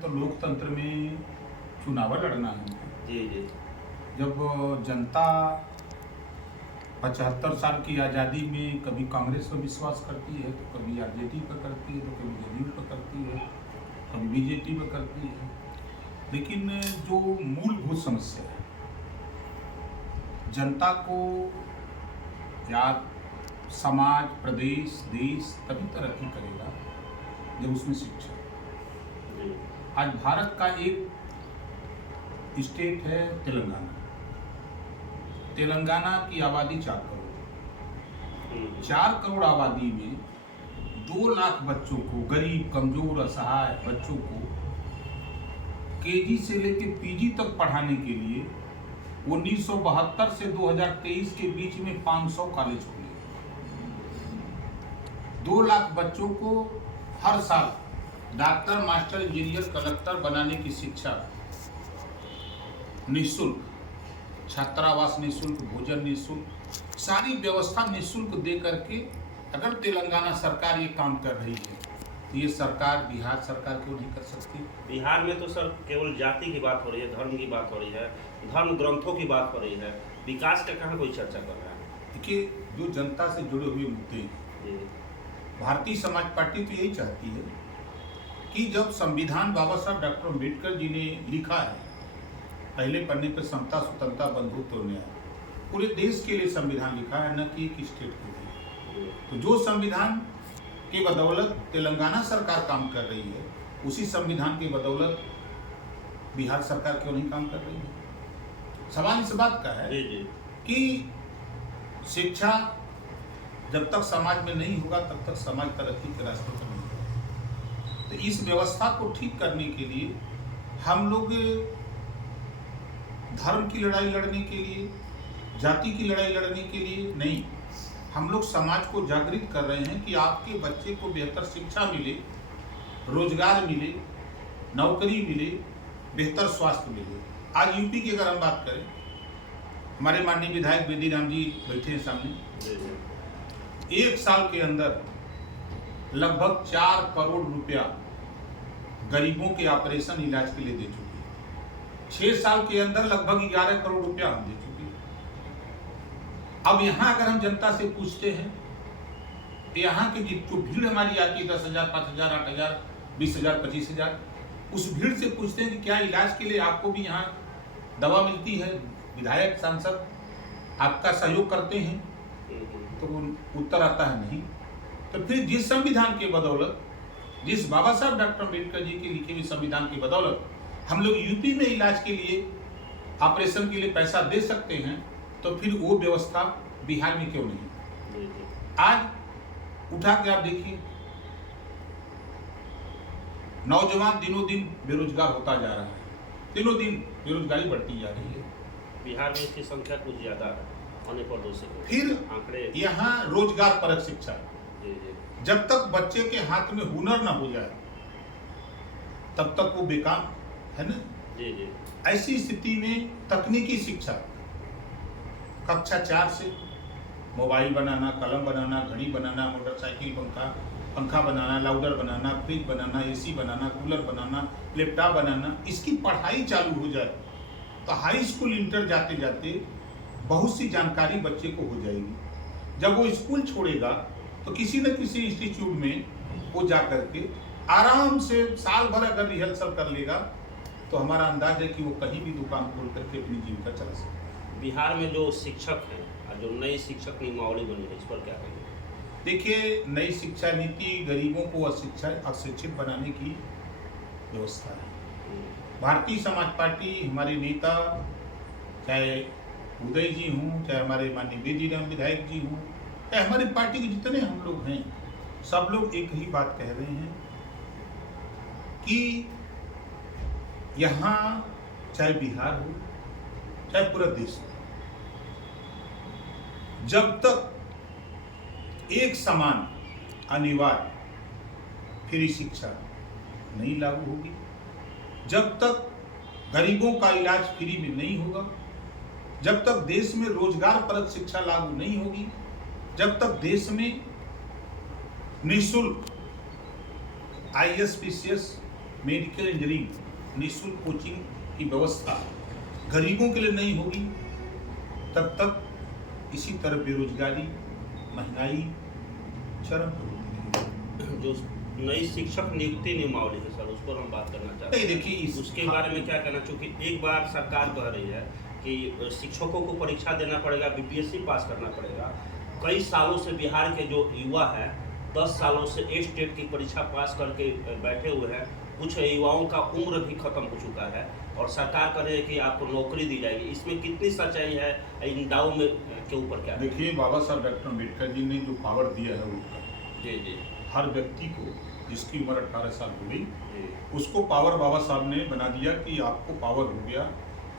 तो लोकतंत्र में चुनाव लड़ना है। जी जी। जब जनता 75 साल की आज़ादी में कभी कांग्रेस पर विश्वास करती है, तो कभी आरजेडी पर करती है, तो कभी जदयू पर करती है, कभी बीजेपी पर करती है। लेकिन जो मूलभूत समस्या है, जनता को या समाज, प्रदेश, देश तभी तरक्की करेगा जब उसमें शिक्षा। आज भारत का एक स्टेट है तेलंगाना। तेलंगाना की आबादी 4 करोड़। 4 करोड़ आबादी में 2 लाख बच्चों को, गरीब, कमजोर, असहाय बच्चों को केजी से लेकर पीजी तक पढ़ाने के लिए 1972 से 2023 के बीच में 500 कॉलेज खुले। 2 लाख बच्चों को हर साल डॉक्टर, मास्टर, इंजीनियर, कलेक्टर बनाने की शिक्षा निःशुल्क, छात्रावास निःशुल्क, भोजन निःशुल्क, सारी व्यवस्था निःशुल्क दे करके अगर तेलंगाना सरकार ये काम कर रही है, तो ये सरकार, बिहार सरकार क्यों नहीं कर सकती? बिहार में तो सर केवल जाति की बात हो रही है, धर्म की बात हो रही है, धर्म ग्रंथों की बात हो रही है, विकास का कहाँ कोई चर्चा कर रहा है? देखिए, जो जनता से जुड़े हुए मुद्दे हैं, भारतीय समाज पार्टी तो यही चाहती है कि जब संविधान बाबा साहब डॉक्टर अम्बेडकर जी ने लिखा है, पहले पन्ने पर समता, स्वतंत्रता, बंधुत्व, न्याय, पूरे देश के लिए संविधान लिखा है, न कि एक स्टेट के लिए। तो जो संविधान की बदौलत तेलंगाना सरकार काम कर रही है, उसी संविधान की बदौलत बिहार सरकार क्यों नहीं काम कर रही है? सवाल इस बात का है कि शिक्षा जब तक समाज में नहीं होगा, तब तक समाज तरक्की के रास्ते पर नहीं होगा। तो इस व्यवस्था को ठीक करने के लिए हम लोग धर्म की लड़ाई लड़ने के लिए, जाति की लड़ाई लड़ने के लिए नहीं, हम लोग समाज को जागृत कर रहे हैं कि आपके बच्चे को बेहतर शिक्षा मिले, रोजगार मिले, नौकरी मिले, बेहतर स्वास्थ्य मिले। आज यूपी की अगर हम बात करें, हमारे माननीय विधायक बेदी राम जी बैठे हैं सामने, 1 साल के अंदर लगभग 4 करोड़ रुपया गरीबों के ऑपरेशन इलाज के लिए दे चुके हैं। 6 साल के अंदर लगभग 11 करोड़ रुपया हम दे चुके हैं। अब यहाँ अगर हम जनता से पूछते हैं, तो यहाँ की जो भीड़ हमारी आती है 10,000, 5,000, 8,000, 20,000, 25,000, उस भीड़ से पूछते हैं कि क्या इलाज के लिए आपको भी यहाँ दवा मिलती है? विधायक, सांसद आपका सहयोग करते हैं? तो उत्तर आता है नहीं। तो फिर जिस संविधान के बदौलत, जिस बाबा साहब डॉक्टर अम्बेडकर जी के लिखे हुए संविधान की बदौलत हम लोग यूपी में इलाज के लिए, ऑपरेशन के लिए पैसा दे सकते हैं, तो फिर वो व्यवस्था बिहार में क्यों नहीं? आज उठा के आप देखिए, नौजवान दिनों दिन बेरोजगार होता जा रहा है, दिनों दिन बेरोजगारी बढ़ती जा रही है। बिहार में इसकी संख्या कुछ ज्यादा होने पर फिर आंकड़े, यहाँ रोजगार परक शिक्षा, जब तक बच्चे के हाथ में हुनर ना हो जाए, तब तक वो बेकार है ना। जी जी। ऐसी स्थिति में तकनीकी शिक्षा, कक्षा 4 से मोबाइल बनाना, कलम बनाना, घड़ी बनाना, मोटरसाइकिल, पंखा बनाना, लाउडर बनाना, फ्रिज बनाना, एसी बनाना, कूलर बनाना, लैपटॉप बनाना, इसकी पढ़ाई चालू हो जाए, तो हाई स्कूल, इंटर जाते जाते बहुत सी जानकारी बच्चे को हो जाएगी। जब वो स्कूल छोड़ेगा, तो किसी न किसी इंस्टीट्यूट में वो जा करके आराम से साल भर अगर रिहर्सल कर लेगा, तो हमारा अंदाज है कि वो कहीं भी दुकान खोल करके अपनी जीविका चला सकता है। बिहार में जो शिक्षक हैं और जो नई शिक्षक नियमावली बनी है, इस पर क्या कहेंगे? देखिए, नई शिक्षा नीति गरीबों को अशिक्षित बनाने की व्यवस्था है। भारतीय समाज पार्टी, हमारे नेता, चाहे उदय जी हों, चाहे हमारे माननीय बेदी राम विधायक जी हों, चाहे हमारी पार्टी के जितने हम लोग हैं, सब लोग एक ही बात कह रहे हैं कि यहाँ चाहे बिहार हो, चाहे पूरा देश हो, जब तक एक समान अनिवार्य फ्री शिक्षा नहीं लागू होगी, जब तक गरीबों का इलाज फ्री में नहीं होगा, जब तक देश में रोजगार परक शिक्षा लागू नहीं होगी, जब तक देश में निःशुल्क IAS, PCS मेडिकल इंजीनियरिंग निःशुल्क कोचिंग की व्यवस्था गरीबों के लिए नहीं होगी, तब तक इसी तरह बेरोजगारी, महंगाई चरम पर होती है। जो नई शिक्षक नियुक्ति नियमावली है सर, उस पर हम बात करना चाहते नहीं हैं। देखिए, उसके बारे में क्या कहना, चूँकि एक बार सरकार कह रही है कि शिक्षकों को परीक्षा देना पड़ेगा, बीपीएससी पास करना पड़ेगा। कई सालों से बिहार के जो युवा हैं 10 सालों से स्टेट की परीक्षा पास करके बैठे हुए हैं। कुछ युवाओं का उम्र भी खत्म हो चुका है और सरकार कह रही है कि आपको नौकरी दी जाएगी। इसमें कितनी सच्चाई है, इन दावों में के ऊपर क्या? देखिए, बाबा साहब डॉक्टर अम्बेडकर जी ने जो पावर दिया है उसका, जी हर व्यक्ति को जिसकी उम्र 18 साल हो गई उसको पावर बाबा साहब ने बना दिया कि आपको पावर हो गया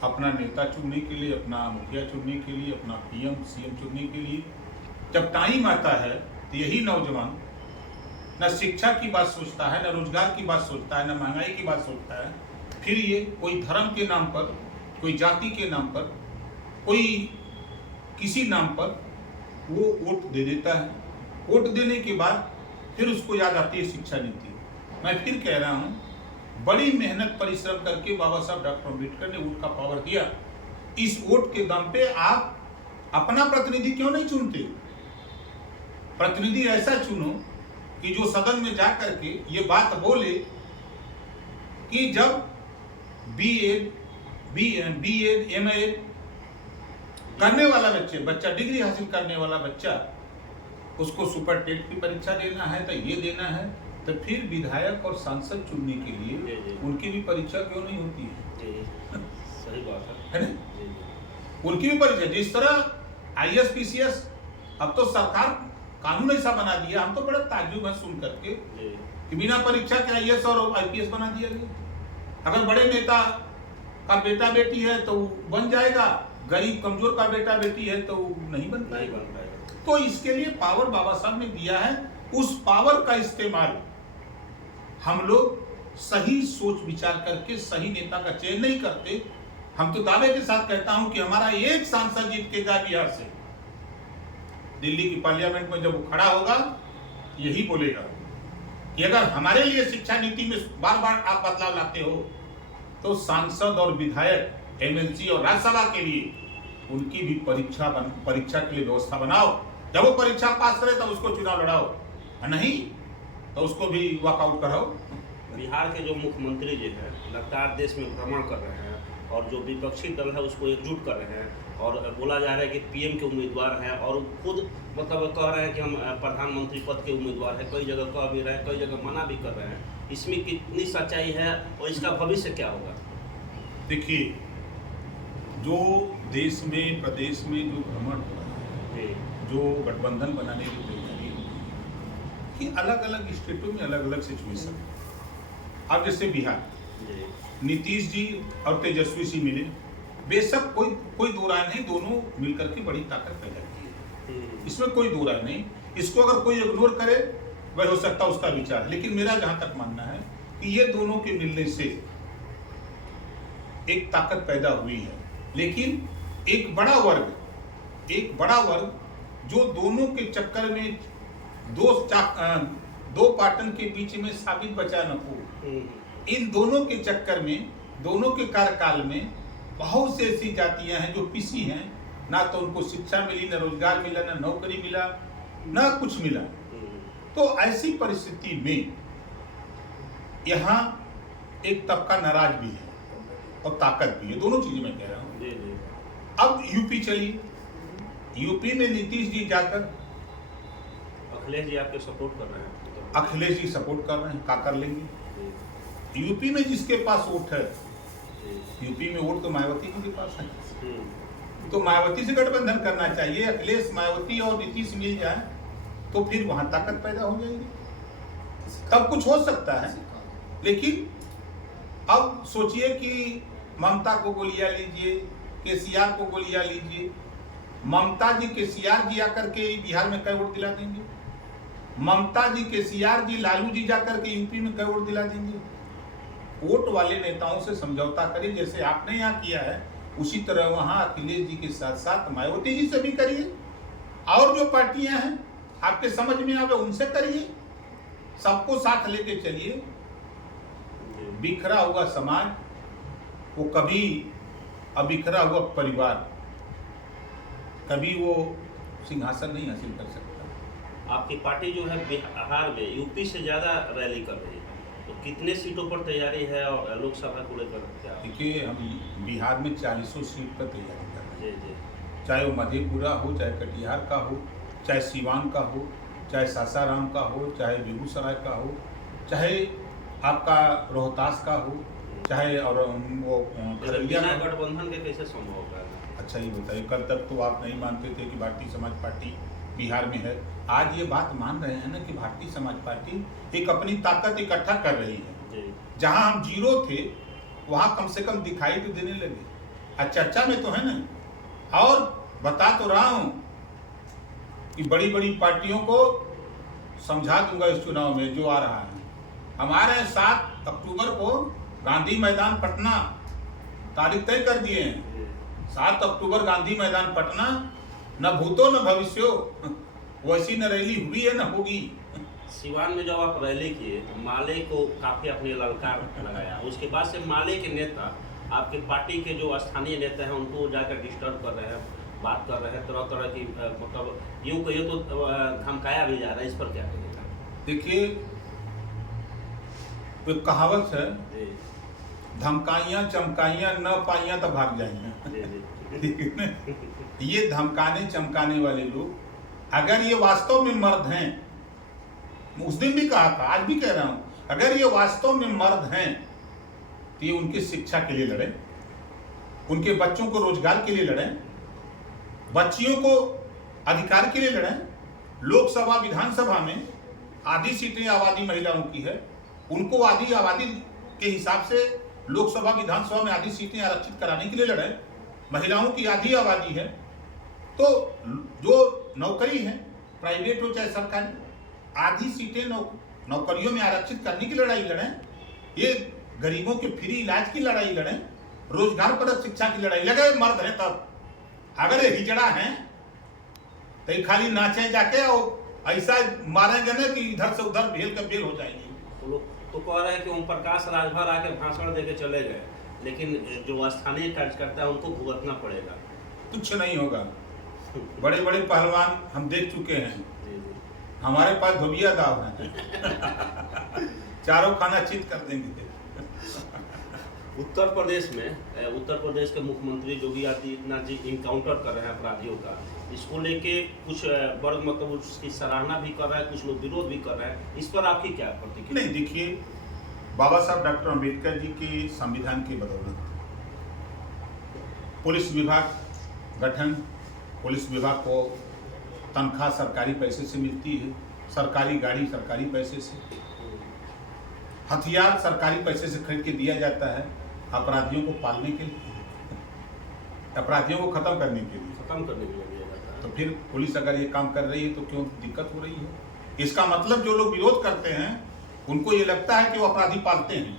अपना नेता चुनने के लिए, अपना मुखिया चुनने के लिए, अपना पीएम सीएम चुनने के लिए। जब टाइम आता है तो यही नौजवान न शिक्षा की बात सोचता है, न रोजगार की बात सोचता है, न महंगाई की बात सोचता है। फिर ये कोई धर्म के नाम पर, कोई जाति के नाम पर, कोई किसी नाम पर वो वोट दे देता है। वोट देने के बाद फिर उसको याद आती है शिक्षा नीति। मैं फिर कह रहा हूँ, बड़ी मेहनत परिश्रम करके बाबा साहब डॉक्टर अम्बेडकर ने वोट का पावर दिया। इस वोट के दम पे आप अपना प्रतिनिधि क्यों नहीं चुनते? प्रतिनिधि ऐसा चुनो कि जो सदन में जा करके ये बात बोले कि जब बीएड एमए करने वाला बच्चा डिग्री हासिल करने वाला बच्चा उसको सुपर टेट की परीक्षा देना है तो ये देना है, तो फिर विधायक और सांसद चुनने के लिए उनकी भी परीक्षा क्यों नहीं होती है? सही बात है ना? उनकी भी परीक्षा, जिस तरह आईएएस पीसीएस, अब तो सरकार कानून ऐसा बना दिया, हम तो बड़ा ताज्जुब है सुन करके कि बिना परीक्षा के आईएएस और आईपीएस बना दिया गया। अगर बड़े नेता का बेटा बेटी है तो बन जाएगा, गरीब कमजोर का बेटा बेटी है तो नहीं बन पाएगा। तो इसके लिए पावर बाबा साहब ने दिया है। उस पावर का इस्तेमाल हम लोग सही सोच विचार करके सही नेता का चयन नहीं करते। हम तो दावे के साथ कहता हूं कि हमारा एक सांसद जीत के जाए बिहार से, दिल्ली की पार्लियामेंट में जब वो खड़ा होगा यही बोलेगा कि अगर हमारे लिए शिक्षा नीति में बार बार आप बदलाव लाते हो तो सांसद और विधायक, एमएलसी और राज्यसभा के लिए उनकी भी परीक्षा के लिए व्यवस्था बनाओ। जब वो परीक्षा पास करे तब उसको चुनाव लड़ाओ, नहीं तो उसको भी वॉकआउट कराओ। बिहार के जो मुख्यमंत्री जी हैं लगातार देश में भ्रमण कर रहे हैं और जो विपक्षी दल है उसको एकजुट कर रहे हैं और बोला जा रहा है कि पीएम के उम्मीदवार हैं और खुद मतलब कह रहे हैं कि हम प्रधानमंत्री पद के उम्मीदवार हैं। कई जगह कह भी रहे हैं, कई जगह मना भी कर रहे हैं। इसमें कितनी सच्चाई है और इसका भविष्य क्या होगा? देखिए, जो देश में प्रदेश में जो भ्रमण हो रहा है, जो गठबंधन बनाने की तैयारी हो कि अलग अलग स्टेटों में अलग अलग सिचुएशन। अब जैसे बिहार, नीतीश जी और तेजस्वी जी मिले, बेशक कोई दो राय नहीं, दोनों मिलकर के बड़ी ताकत पैदा की है, इसमें कोई दो राय नहीं। इसको अगर कोई इग्नोर करे वह हो सकता है उसका विचार, लेकिन मेरा जहां तक मानना है कि ये दोनों के मिलने से एक ताकत पैदा हुई है। लेकिन एक बड़ा वर्ग जो दोनों के चक्कर में दो पाटन के बीच में साबित बचा न हो, इन दोनों के चक्कर में, दोनों के कार्यकाल में बहुत से ऐसी जातियां हैं जो पिसी हैं, ना तो उनको शिक्षा मिली, ना रोजगार मिला, ना नौकरी मिला, ना कुछ मिला। तो ऐसी परिस्थिति में यहाँ एक तबका नाराज भी है और ताकत भी है, दोनों चीजें मैं कह रहा हूँ। अब यूपी चलिए, यूपी में नीतीश जी जाकर, अखिलेश जी आपके सपोर्ट कर रहे हैं, अखिलेश जी सपोर्ट कर रहे हैं, क्या कर लेंगे? यूपी में जिसके पास वोट है, यूपी में वोट तो मायावती जी के पास है, तो मायावती से गठबंधन करना चाहिए। अखिलेश, मायावती और नीतीश मिल जाए तो फिर वहां ताकत पैदा हो जाएगी, तब कुछ हो सकता है। लेकिन अब सोचिए कि ममता को गोलियां लीजिए, केसीआर को गोलियां लीजिए। ममता जी, केसीआर जी आकर के बिहार में कई वोट दिला देंगे? ममता जी, केसीआर जी, लालू जी जाकर के यूपी में कई वोट दिला देंगे? वोट वाले नेताओं से समझौता करिए, जैसे आपने यहाँ किया है उसी तरह वहां अखिलेश जी के साथ साथ मायावती जी से भी करिए, और जो पार्टियां हैं आपके समझ में आवे उनसे करिए, सबको साथ लेके चलिए। बिखरा हुआ समाज, वो कभी अबिखरा हुआ परिवार, कभी वो सिंहासन नहीं हासिल कर सकता। आपकी पार्टी जो है बिहार में यूपी से ज़्यादा रैली कर रही है, तो कितने सीटों पर तैयारी है और लोकसभा को लेकर क्या? देखिए, हम बिहार में 40 सीट पर तैयारी कर रहे हैं। जी जी। चाहे वो मधेपुरा हो, चाहे कटिहार का हो, चाहे सिवान का हो, चाहे सासाराम का हो, चाहे बेगूसराय का हो, चाहे आपका रोहतास का हो, चाहे और वो खगड़िया बिना का। गठबंधन के कैसे संभव होगा? अच्छा, ये बताइए, कल तक तो आप नहीं मानते थे कि भारतीय समाज पार्टी बिहार में है। आज ये बात मान रहे हैं ना कि भारतीय समाज पार्टी एक अपनी ताकत इकट्ठा कर रही है। जी। जहां हम जीरो थे वहां कम से कम दिखाई तो देने लगे, आज चर्चा में तो है ना। और बता तो रहा हूं कि बड़ी बड़ी पार्टियों को समझा दूंगा इस चुनाव में जो आ रहा है। हमारे 7 अक्टूबर को गांधी मैदान पटना तारीख तय कर दिए हैं। 7 अक्टूबर गांधी मैदान पटना, न भूतो न भविष्यो, वैसी न रैली हुई है न होगी। सिवान में जब आप रैली किए तो माले को काफी अपने ललकार लगाया, उसके बाद से माले के नेता आपके पार्टी के जो स्थानीय नेता हैं उनको जाकर डिस्टर्ब कर रहे हैं, बात कर रहे हैं, तरह तरह की मतलब यूँ कहिए तो धमकाया भी जा रहा है, इस पर क्या कहेगा? देखिए, एक कहावत है, जी धमकाइयाँ चमकाइयाँ न पाइयाँ तो भाग जाइयाँ। जी जी। ठीक है ना? ये धमकाने चमकाने वाले लोग अगर ये वास्तव में मर्द हैं, उस दिन भी कहा था, आज भी कह रहा हूं, अगर ये वास्तव में मर्द हैं तो ये उनकी शिक्षा के लिए लड़े, उनके बच्चों को रोजगार के लिए लड़ें, बच्चियों को अधिकार के लिए लड़ें। लोकसभा विधानसभा में आधी सीटें आबादी महिलाओं की है, उनको आधी आबादी के हिसाब से लोकसभा विधानसभा में आधी सीटें आरक्षित कराने के लिए लड़ें। महिलाओं की आधी आबादी है, तो जो नौकरी है, प्राइवेट हो चाहे सरकारी, आधी सीटें नौकरियों में आरक्षित करने की लड़ाई लड़ें। ये गरीबों के फ्री इलाज की लड़ाई लड़ें, रोजगार परक शिक्षा की लड़ाई लगे। मर्द है तब, अगर ये हिजड़ा है तो ये खाली नाचे जाके और ऐसा मारेंगे ना कि इधर से उधर भेल का भेल हो जाएगी। तो लोग तो कह रहे हैं कि ओम प्रकाश राजभर आके भाषण देके चले गए, लेकिन जो स्थानीय कार्यकर्ता है उनको भुगतना पड़ेगा। कुछ नहीं होगा, बड़े बड़े पहलवान हम देख चुके हैं, जी जी। हमारे पास धोबिया दाव है। चारों खाना चित कर देंगे। उत्तर प्रदेश के मुख्यमंत्री योगी आदित्यनाथ जी इनकाउंटर कर रहे हैं अपराधियों का, इसको लेके कुछ वर्ग मतलब उसकी सराहना भी कर रहा है, कुछ लोग विरोध भी कर रहे हैं, इस पर आपकी क्या प्रतिक्रिया? नहीं, देखिए, बाबा साहब डॉक्टर अंबेडकर जी की संविधान की बदौलत पुलिस विभाग गठन, पुलिस विभाग को तनख्वाह सरकारी पैसे से मिलती है, सरकारी गाड़ी सरकारी पैसे से, हथियार सरकारी पैसे से खरीद के दिया जाता है अपराधियों को पालने के लिए, अपराधियों को खत्म करने के लिए। खत्म करने के लिए दिया जाता है। तो फिर पुलिस अगर ये काम कर रही है तो क्यों दिक्कत हो रही है? इसका मतलब जो लोग विरोध करते हैं उनको ये लगता है कि वो अपराधी पालते हैं,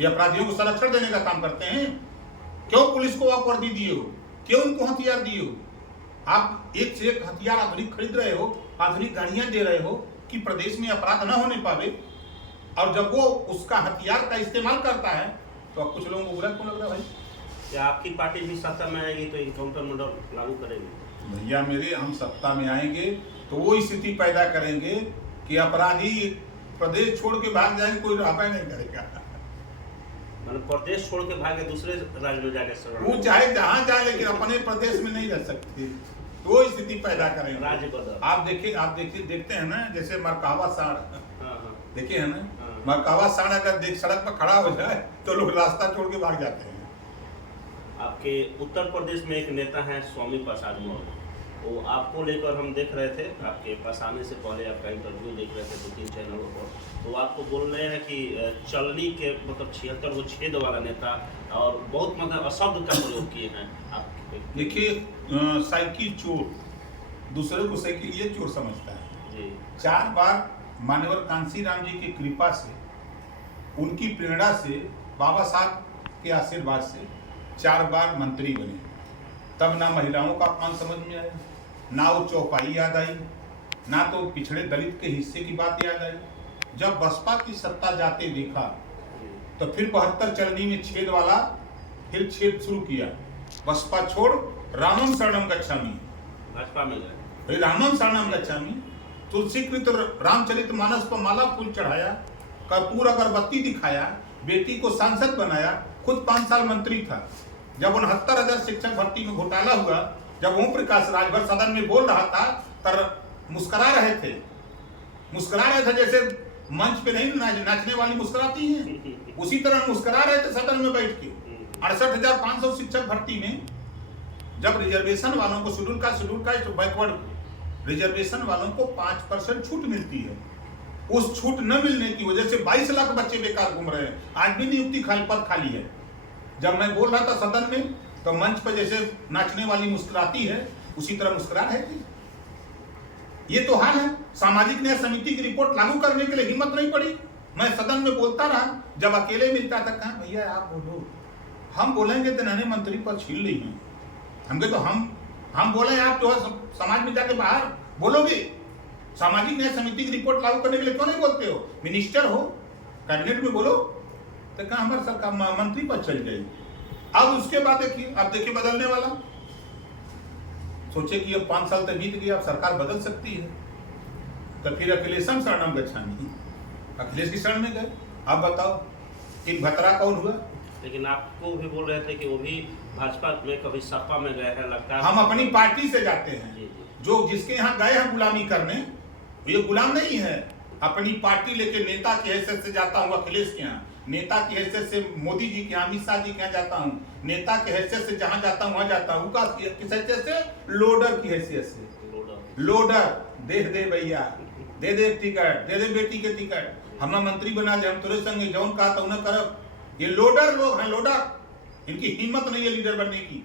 ये अपराधियों को संरक्षण देने का काम करते हैं। क्यों पुलिस को आप वर्दी दिए हो? क्यों उनको हथियार दिए हो? आप एक से एक हथियार आधुनिक खरीद रहे हो, आधुनिक गाड़ियां दे रहे हो कि प्रदेश में अपराध न होने पावे, और जब वो उसका हथियार का इस्तेमाल करता है तो अब कुछ लोगों को बुरा क्यों लग रहा है? भाई, क्या आपकी पार्टी भी सत्ता में आएगी तो इनकाउंटर मॉडल लागू करेगी? भैया मेरे, हम सत्ता में आएंगे तो वो स्थिति पैदा करेंगे कि अपराधी प्रदेश छोड़ के भाग जाएंगे, कोई रापा नहीं करेगा। मतलब प्रदेश छोड़ के भागे दूसरे राज्य में जाके शरण, वो चाहे जहां जाए लेकिन अपने प्रदेश में नहीं रह सकते, तो वो स्थिति पैदा करेंगे। राज्य बदल। आप देखिए देखते हैं ना, जैसे मरकावा सांड, हाँ। देखे है ना, हाँ। मरकावा सांड अगर सड़क पर खड़ा हो जाए तो लोग रास्ता छोड़ के भाग जाते हैं। आपके उत्तर प्रदेश में एक नेता हैं स्वामी प्रसाद मौर्य, वो आपको लेकर हम देख रहे थे, आपके पास आने से पहले आपका इंटरव्यू देख रहे थे 2-3 चैनलों पर, तो आपको बोल रहे हैं कि चलनी के मतलब 76 वो छेद वाला नेता, और बहुत मतलब अशब्द का प्रयोग किए हैं आप। देखिए, साइकिल चोर दूसरे को साइकिल ये चोर समझता है जी। 4 बार मान्यवर कांसीराम जी की कृपा से, उनकी प्रेरणा से, बाबा साहब के आशीर्वाद से 4 बार मंत्री बने, तब ना महिलाओं का अपमान समझ में आया, ना वो चौपाई याद आई, ना तो पिछड़े दलित के हिस्से की बात याद आई। जब बसपा की सत्ता जाते देखा तो फिर 72 चरनी में छेद वाला फिर छेद शुरू किया, बसपा छोड़ रामम शरणम गच्छामि, भाजपा में गए, रामम शरणम गच्छामि। तुलसीकृत रामचरित मानस पर माला फूल चढ़ाया, कर्पूर अगरबत्ती दिखाया, बेटी को सांसद बनाया, खुद 5 साल मंत्री था। जब 69,000 शिक्षक भर्ती में घोटाला हुआ, जब ओम प्रकाश राजभर सदन में बोल रहा था तब मुस्कुरा रहे थे जैसे मंच पे नहीं नाचने वाली मुस्कुराती हैं, उसी तरह मुस्कुरा रहे थे सदन में बैठ के। 68,500 शिक्षक भर्ती में जब रिजर्वेशन वालों को शेड्यूल कास्ट बैकवर्ड रिजर्वेशन वालों को 5% छूट मिलती है, उस छूट न मिलने की वजह से 22 लाख बच्चे बेकार घूम रहे हैं। आज भी नियुक्ति पद खाली है। जब मैं बोल रहा था सदन में तो मंच पर जैसे नाचने वाली मुस्कुराती है उसी तरह मुस्कुरा रहे थे। ये तो हाल है। सामाजिक न्याय समिति की रिपोर्ट लागू करने के लिए हिम्मत नहीं पड़ी। मैं सदन में बोलता रहा, जब अकेले मिलता था कहा भैया आप बोलो, हम बोलेंगे तो नन्हे मंत्री पद छीन ली हैं, हमके तो हम बोले आप जो है समाज में जाके बाहर बोलोगे। सामाजिक न्याय समिति की रिपोर्ट लागू करने के लिए क्यों नहीं बोलते हो? मिनिस्टर हो, कैबिनेट में बोलो। तो कहा हमारे सरकार मंत्री पद चल जाएगी। अब उसके बाद देखिए बदलने वाला, सोचे कि अब 5 साल तक बीत गया, अब सरकार बदल सकती है, तो फिर अखिलेशम शरणम गच्छामि, अखिलेश की शरण में गए। अब बताओ एक भतरा कौन हुआ? लेकिन आपको भी बोल रहे थे कि वो भी भाजपा में कभी सपा में गए हैं, लगता है हम अपनी पार्टी से जाते हैं। जी। जो जिसके यहाँ गए हैं गुलामी करने, ये गुलाम नहीं है। अपनी पार्टी लेके नेता की हैसियत से जाता हूँ अखिलेश के यहाँ, नेता की हैसियत से मोदी जी के यहाँ, अमित शाह जी के यहाँ जाता हूँ, नेता की हैसियत से जहाँ जाता हूँ वहाँ जाता हूँ। किस हैसियत से? लोडर की हैसियत से। लोडर दे भैया, दे टिकट, दे बेटी के टिकट, हम मंत्री बना दे, हम तेरे संग जौन कहा तो उन्हें करब। ये लोडर लोग हैं, लोडर। इनकी हिम्मत नहीं है लीडर बनने की।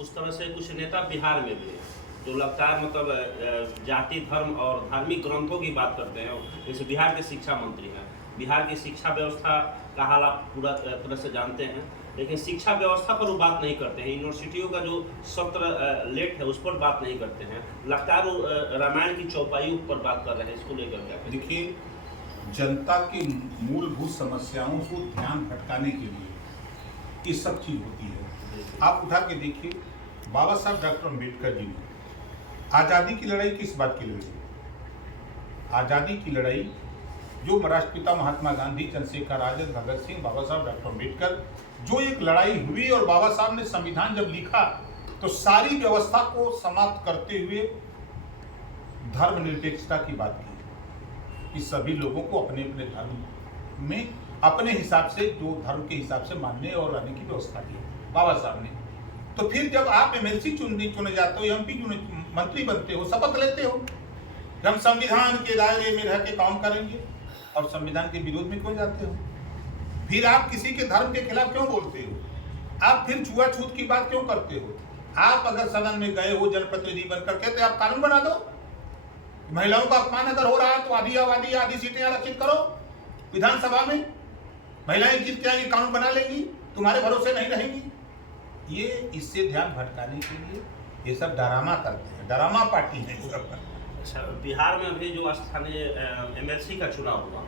उस तरह से कुछ नेता बिहार में भी जो लगता है मतलब जाति धर्म और धार्मिक ग्रंथों की बात करते हैं। जैसे बिहार के शिक्षा मंत्री हैं, बिहार की शिक्षा व्यवस्था का हाल आप पूरा तरह से जानते हैं, लेकिन शिक्षा व्यवस्था पर वो बात नहीं करते हैं। यूनिवर्सिटियों का जो सत्र लेट है उस पर बात नहीं करते हैं। लगता है वो रामायण की चौपाइयों पर बात कर रहे हैं। इसको लेकर क्या? देखिए, जनता की मूलभूत समस्याओं को ध्यान भटकाने के लिए ये सब चीज होती है। आप उठा के देखिए, बाबा साहब डॉक्टर अम्बेडकर जी ने आज़ादी की लड़ाई किस बात की लड़ी? आज़ादी की लड़ाई जो राष्ट्रपिता महात्मा गांधी, चंद्रशेखर आजाद, भगत सिंह, बाबा साहब डॉक्टर अम्बेडकर, जो एक लड़ाई हुई और बाबा साहब ने संविधान जब लिखा तो सारी व्यवस्था को समाप्त करते हुए धर्मनिरपेक्षता की बात की कि सभी लोगों को अपने अपने धर्म में अपने हिसाब से, जो धर्म के हिसाब से मानने और रहने की व्यवस्था की बाबा साहब ने। तो फिर जब आप एमएलसी चुने जाते हो, एमपी मंत्री बनते हो, शपथ लेते हो कि हम संविधान के दायरे में रह के काम करेंगे, और संविधान के विरोध में क्यों जाते हो? फिर आप किसी के धर्म के खिलाफ क्यों बोलते हो? आप फिर छुआछूत की बात क्यों करते हो? आप अगर सदन में गए हो जनप्रतिनिधि बनकर, कहते आप कानून बना दो, महिलाओं का अपमान अगर हो रहा है तो आधी सीटें आरक्षित करो विधानसभा में, महिलाएं जीत के आएंगी, कानून बना लेंगी, तुम्हारे भरोसे नहीं रहेंगी। ये इससे ध्यान भटकाने के लिए ये सब ड्रामा करते हैं, ड्रामा पार्टी है सब। अच्छा, बिहार में अभी जो स्थानीय एमएलसी का चुनाव हुआ,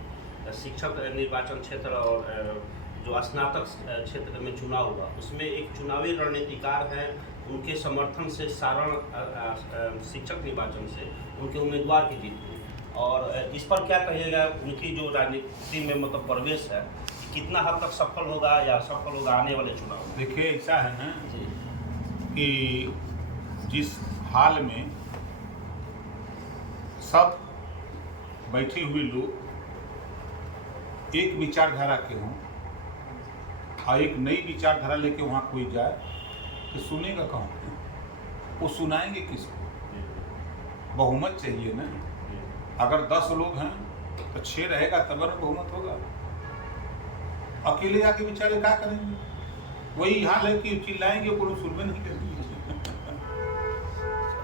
शिक्षक निर्वाचन क्षेत्र और जो स्नातक क्षेत्र में चुनाव हुआ, उसमें एक चुनावी रणनीतिकार हैं, उनके समर्थन से सारण शिक्षक निर्वाचन से उनके उम्मीदवार की जीत हुई। और इस पर क्या कहिएगा, उनकी जो राजनीति में मतलब प्रवेश है कितना हद तक सफल होगा या असफल होगा आने वाले चुनाव में? देखिए, ऐसा है ना जी कि जिस हाल में सब बैठे हुए लोग एक विचारधारा के हों और एक नई विचारधारा लेके वहाँ कोई जाए तो सुनेगा कौन? वो सुनाएंगे किसको? बहुमत चाहिए ना। अगर 10 लोग हैं तो 6 रहेगा तब ना बहुमत होगा। अकेले आके बेचारे क्या करेंगे? वही हाल है कि चिल्लाएंगे, कोई सुनवे नहीं करेंगे।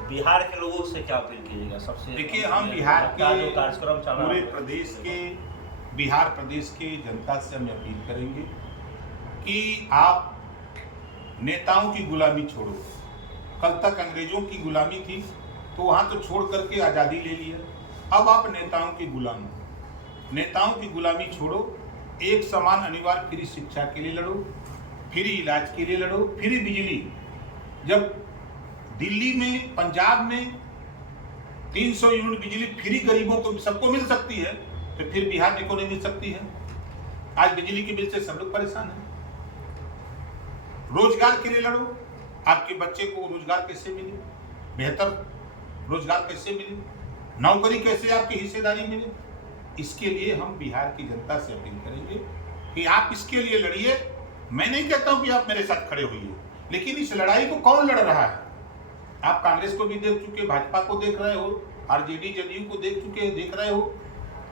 बिहार के लोगों से क्या अपील कीजिएगा? सबसे देखिए, हम बिहार के जो कार्यक्रम चला पूरे प्रदेश के, बिहार प्रदेश के जनता से हम अपील करेंगे कि आप नेताओं की गुलामी छोड़ो। कल तक अंग्रेजों की गुलामी थी तो वहाँ तो छोड़ करके आज़ादी ले लिया, अब आप नेताओं की गुलाम हो। नेताओं की गुलामी छोड़ो एक समान अनिवार्य फ्री शिक्षा के लिए लड़ो, फ्री इलाज के लिए लड़ो, फ्री बिजली। जब दिल्ली में, पंजाब में 300 यूनिट बिजली फ्री गरीबों को सबको मिल सकती है, तो फिर बिहार में को नहीं मिल सकती है? आज बिजली के बिल से सब लोग परेशान हैं। रोजगार के लिए लड़ो, आपके बच्चे को रोजगार कैसे मिले, बेहतर रोजगार कैसे मिले, नौकरी कैसे आपकी हिस्सेदारी मिले। इसके लिए हम बिहार की जनता से अपील करेंगे कि आप इसके लिए लड़िए। मैं नहीं कहता हूं कि आप मेरे साथ खड़े होइए, लेकिन इस लड़ाई को कौन लड़ रहा है? आप कांग्रेस को भी देख चुके, भाजपा को देख रहे हो, आरजेडी जदयू को देख चुके, देख रहे हो।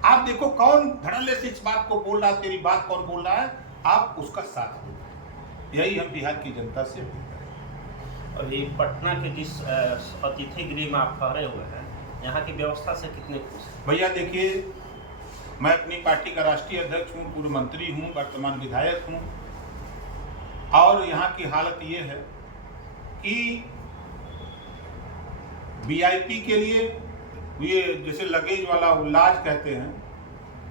आप देखो कौन धड़ल्ले से इस बात को बोल रहा है, तेरी बात कौन बोल रहा है, आप उसका साथ दो। यही हम बिहार की जनता से अपील करेंगे। और ये पटना के जिस अतिथि गृह में आप ठहरे हुए हैं, यहाँ की व्यवस्था से कितने खुश हैं? भैया देखिए, मैं अपनी पार्टी का राष्ट्रीय अध्यक्ष हूँ, पूर्व मंत्री हूँ, वर्तमान विधायक हूँ, और यहाँ की हालत ये है कि वीआईपी के लिए ये जैसे लगेज वाला वो लाज कहते हैं,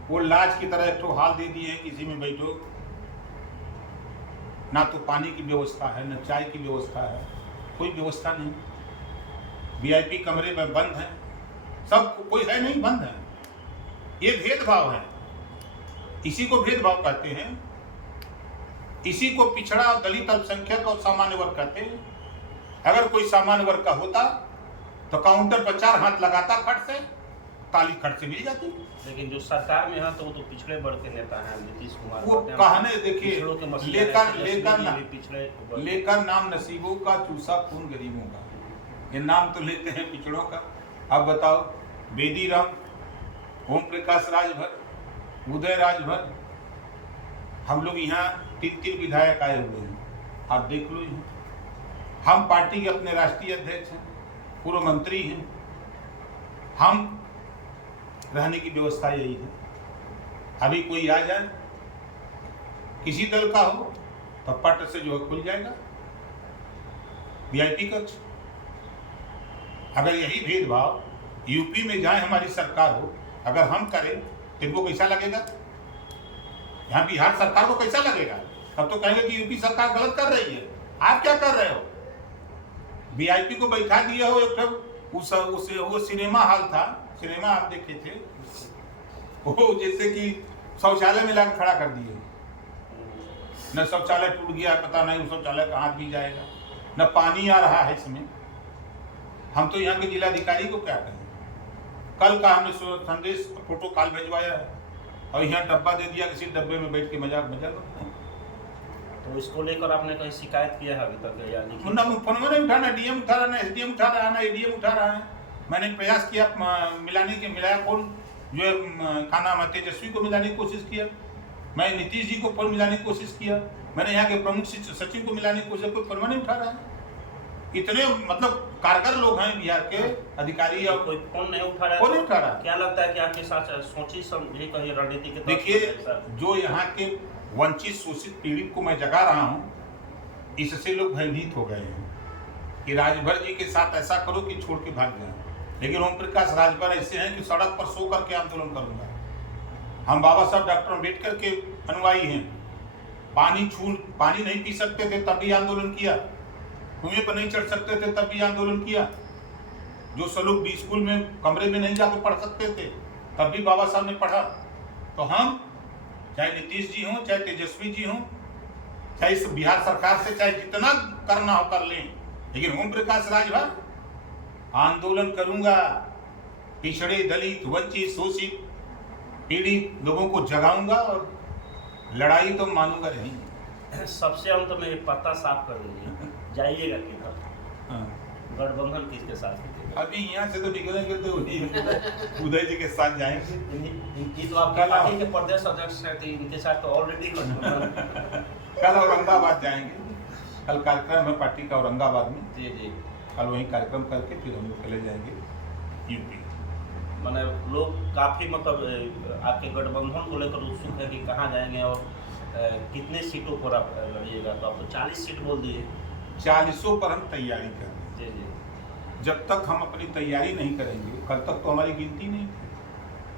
वो लाज की तरह एक तो हाल दे दिए हैं, किसी में बैठो, ना तो पानी की व्यवस्था है, न चाय की व्यवस्था है, कोई व्यवस्था नहीं। वीआईपी कमरे में बंद हैं, सब कोई है नहीं, बंद है। ये भेदभाव है, इसी को भेदभाव कहते हैं, इसी को पिछड़ा, दलित, अल्पसंख्यक और सामान्य वर्ग कहते हैं। अगर कोई सामान्य वर्ग का होता तो काउंटर पर 4 हाथ लगाता, खट से ताली खट से मिल जाती। लेकिन जो सरकार में है तो वो तो पिछड़े वर्ग के नेता हैं, नीतीश कुमार। वो कहने देखिए, लेकर नाम नसीबों का, चूसा खून गरीबों का, ये नाम तो लेते हैं पिछड़ों का। अब बताओ, बेदी राम, ओम प्रकाश राजभर, उदय राजभर, हम लोग यहाँ 3 विधायक आए हुए हैं, आप देख लो। हम पार्टी के अपने राष्ट्रीय अध्यक्ष हैं, पूर्व मंत्री हैं, हम रहने की व्यवस्था यही है। अभी कोई आ जाए, किसी दल का हो, तो पट से जो है खुल जाएगा वीआईपी कक्ष। अगर यही भेदभाव यूपी में जाए, हमारी सरकार हो, अगर हम करें तो इनको कैसा लगेगा? यहाँ बिहार सरकार को कैसा लगेगा? तब तो कहेंगे कि यूपी सरकार गलत कर रही है। आप क्या कर रहे हो? वीआईपी को बैठा दिया हो, एक वो सिनेमा हॉल था, सिनेमा आप देखे थे, वो जैसे कि शौचालय में लाकर खड़ा कर दिए। न शौचालय टूट गया, पता नहीं वो शौचालय कहाँ भी जाएगा, न पानी आ रहा है इसमें। हम तो यहाँ के जिलाधिकारी को क्या कहें? कल का हमने संदेश फोटो कॉल भिजवाया है और यहाँ डब्बा दे दिया, किसी डब्बे में बैठ के मजाक करते हैं। तो इसको लेकर आपने कहीं शिकायत किया है अभी तक या नहीं? ना फोन में नहीं उठाना, डीएम उठा रहा है, एसडीएम उठा रहा है, ना एडीएम उठा रहा है। मैंने प्रयास किया मिलाया फोन, जो है का नाम है तेजस्वी को मिलाने की कोशिश किया, मैं नीतीश जी को फोन मिलाने की कोशिश किया, मैंने यहाँ के प्रमुख सचिव को मिलाने की कोशिश, कोई फोन नहीं उठा रहा है। इतने मतलब कारगर लोग हैं बिहार के अधिकारी, और कोई फोन नहीं उठा रहा है। फोन नहीं उठा रहा। क्या लगता है कि आपके साथ सोची समझी कहीं रणनीति के? देखिए, जो यहाँ के वंचित शोषित पीड़ित को मैं जगा रहा हूँ, इससे लोग भयभीत हो गए हैं कि राजभर जी के साथ ऐसा करो कि छोड़ के भाग जाए। लेकिन ओम प्रकाश राजभर ऐसे हैं कि सड़क पर सो करके आंदोलन करूंगा। हम बाबा साहब डॉक्टर अम्बेडकर के अनुयायी हैं। पानी नहीं पी सकते थे तब भी आंदोलन किया, कुएं पर नहीं चढ़ सकते थे तब भी आंदोलन किया, जो सलूक भी स्कूल में कमरे में नहीं जाकर पढ़ सकते थे तब भी बाबा साहब ने पढ़ा। तो हम चाहे नीतीश जी हों, चाहे तेजस्वी जी हों, चाहे इस बिहार सरकार से चाहे जितना करना हो कर लें, लेकिन ओम प्रकाश राजभर आंदोलन करूंगा। पिछड़े, दलित, वंचित, शोषित, पीड़ित लोगों को जगाऊंगा और लड़ाई तो मानूंगा नहीं। सबसे अंत में पत्ता साफ कर दीजिए, जाइएगा किधर? गठबंधन किसके साथ कीजिएगा? अभी यहाँ से तो निकलेंगे तो उदय जी के साथ जाएंगे। इनकी तो आपके पार्टी के प्रदेश अध्यक्ष हैं, इनके साथ तो ऑलरेडी कल औरंगाबाद जाएंगे, कल कार्यक्रम है पार्टी का औरंगाबाद में। जी जी, कल वहीं कार्यक्रम करके फिर हम लोग चले जाएंगे यूपी। मैंने लोग काफ़ी मतलब आपके गठबंधन को लेकर उत्सुक है कि कहाँ जाएंगे और कितने सीटों पर आप लड़िएगा। तो आप तो 40 सीट बोल दिए। 40 पर हम तैयारी कर रहे हैं। जी जी, जब तक हम अपनी तैयारी नहीं करेंगे, कल तक तो हमारी गिनती नहीं थी,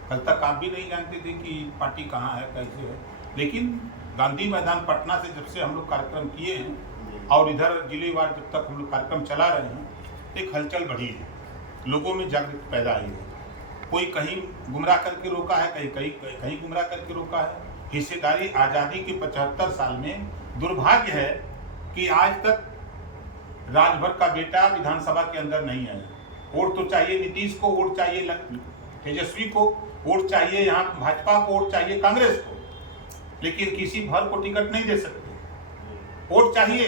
कल तक आप भी नहीं जानते थे कि पार्टी कहाँ है, कैसे है। लेकिन गांधी मैदान पटना से जब से हम लोग कार्यक्रम किए हैं और इधर जिलेवार जब तक हम लोग कार्यक्रम चला रहे हैं, एक हलचल बढ़ी है, लोगों में जागरूकता पैदा आई है। कोई कहीं गुमराह करके रोका है, कहीं गुमराह करके रोका है। हिस्सेदारी आज़ादी के 75 साल में दुर्भाग्य है कि आज तक राजभर का बेटा विधानसभा के अंदर नहीं आया। वोट तो चाहिए नीतीश को, वोट चाहिए तेजस्वी को, वोट चाहिए यहाँ भाजपा को, वोट चाहिए कांग्रेस को, लेकिन किसी भर को टिकट नहीं दे सकते। वोट चाहिए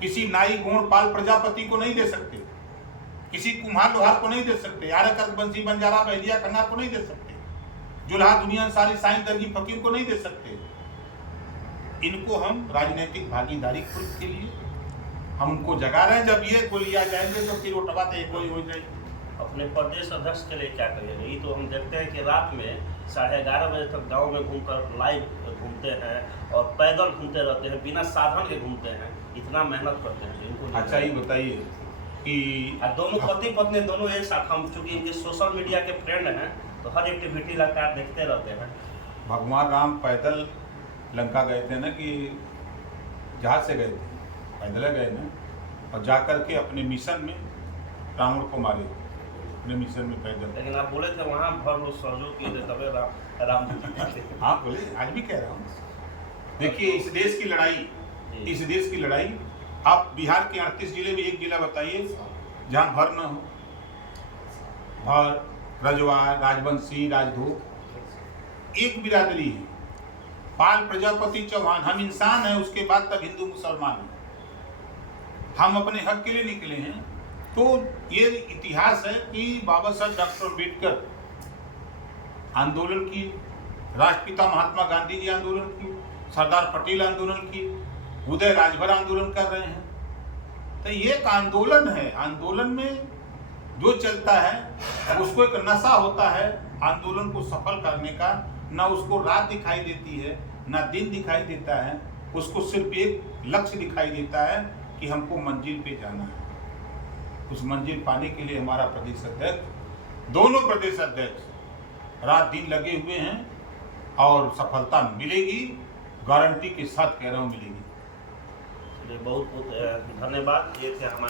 किसी नाई गोण पाल प्रजापति को नहीं दे सकते, किसी कुम्हार लोहार को नहीं दे सकते, आरकर बंसी बंजारा बहलिया खन्ना को नहीं दे सकते, जुल्हा दुनिया सारी साईं दर्जी फकीर को नहीं दे सकते। इनको हम राजनीतिक भागीदारी के लिए हम उनको जगा रहे हैं। जब ये को लिया जाएंगे तो फिर वो टबाते एक हो जाएगी। अपने प्रदेश अध्यक्ष के लिए क्या करिएगा? ये तो हम देखते हैं कि रात में 11:30 बजे तक गांव में घूमकर लाइव घूमते हैं और पैदल घूमते रहते हैं, बिना साधन के घूमते हैं, इतना मेहनत करते हैं इनको। अच्छा ये बताइए कि दोनों पति पत्नी दोनों एक साथ, हम चूँकि इनके सोशल मीडिया के फ्रेंड हैं तो हर एक्टिविटी लगातार देखते रहते हैं। भगवान राम पैदल लंका गए थे ना, कि जहाज से गए थे, पैदल गए ना, और जाकर के अपने मिशन में रावण को मारे, अपने मिशन में पैदल। लेकिन आप बोले थे वहाँ भर लोग सहयोग किए थे, तबे राम जी। हाँ बोले, आज भी कह रहा हूँ। देखिए इस देश की लड़ाई आप बिहार के 38 जिले में एक जिला बताइए जहाँ भर न हो। भर, रजवाड़, राजवंशी, राजधूत एक बिरादरी है। पाल, प्रजापति, चौहान, हम इंसान हैं, उसके बाद तब हिंदू मुसलमान हैं। हम अपने हक के लिए निकले हैं। तो ये इतिहास है कि बाबा साहब डॉक्टर अम्बेडकर आंदोलन की, राष्ट्रपिता महात्मा गांधी जी आंदोलन की, सरदार पटेल आंदोलन की, उदय राजभर आंदोलन कर रहे हैं। तो ये एक आंदोलन है। आंदोलन में जो चलता है उसको एक नशा होता है आंदोलन को सफल करने का। ना उसको रात दिखाई देती है, ना दिन दिखाई देता है, उसको सिर्फ एक लक्ष्य दिखाई देता है कि हमको मंजिल पे जाना है। उस मंजिल पाने के लिए हमारा प्रदेश अध्यक्ष, दोनों प्रदेश अध्यक्ष रात दिन लगे हुए हैं और सफलता मिलेगी, गारंटी के साथ कह रहा हूँ मिलेगी। बहुत बहुत धन्यवाद। ये थे हमारे